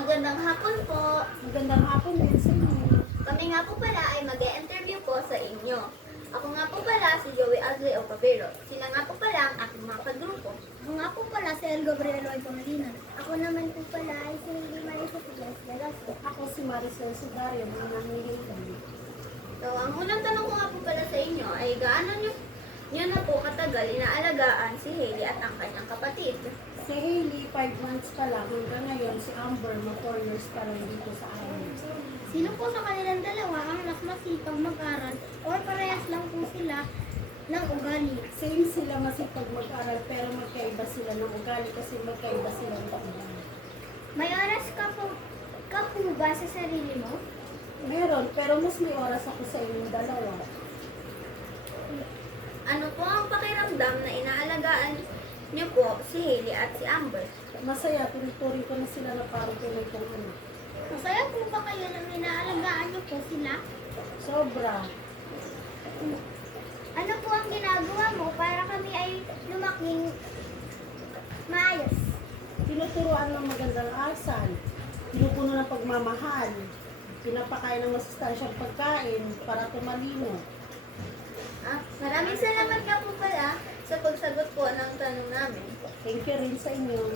Magandang hapon po. Magandang hapon din sa inyo. Kami nga po pala ay mag-e-interview po sa inyo. Ako nga po pala si Joey Asley Ocavero. Sila nga po pala ang aking mga kagrupo. Ako nga po pala si El Gabriel Oy Pangilinan. Ako naman po pala ay si Lily Marisa Pilas Velasco. Ako si Marisol Sudario, mga nangihingan. So, ang unang tanong ko nga po pala sa inyo ay gaano nyo na po katagal inaalagaan si Hailey at ang kanyang kapatid? Si Hailey, 5 months pa lang. Hanggang ngayon, si Amber, 4 years pa rin dito sa amin. Sino po sa kanilang dalawa ang mas masipag mag-aral o parehas lang po sila ng ugali? Same sila masipag mag-aral, pero magkaiba sila ng ugali kasi magkaiba sila ng ugali. May oras ka po ba sa sarili mo? Meron, pero mas may oras ako sa inyong dalawa. Ano po ang pakiramdam na inaalagaan nyo po si Hailey at si Amber? Masaya, tinuturing ko na sila na parang tunay kong anak. Masaya po ba kayo nang inaalagaan niyo po sila? Sobra. Ano po ang ginagawa mo para kami ay lumaking maayos? Tinuturuan ng magandang asal. Pinupuno ng pagmamahal. Pinapakain ng masustansyang pagkain para tumalino. Maraming salamat nga po pala sa pagsagot po ng tanong namin. Thank you rin sa inyo.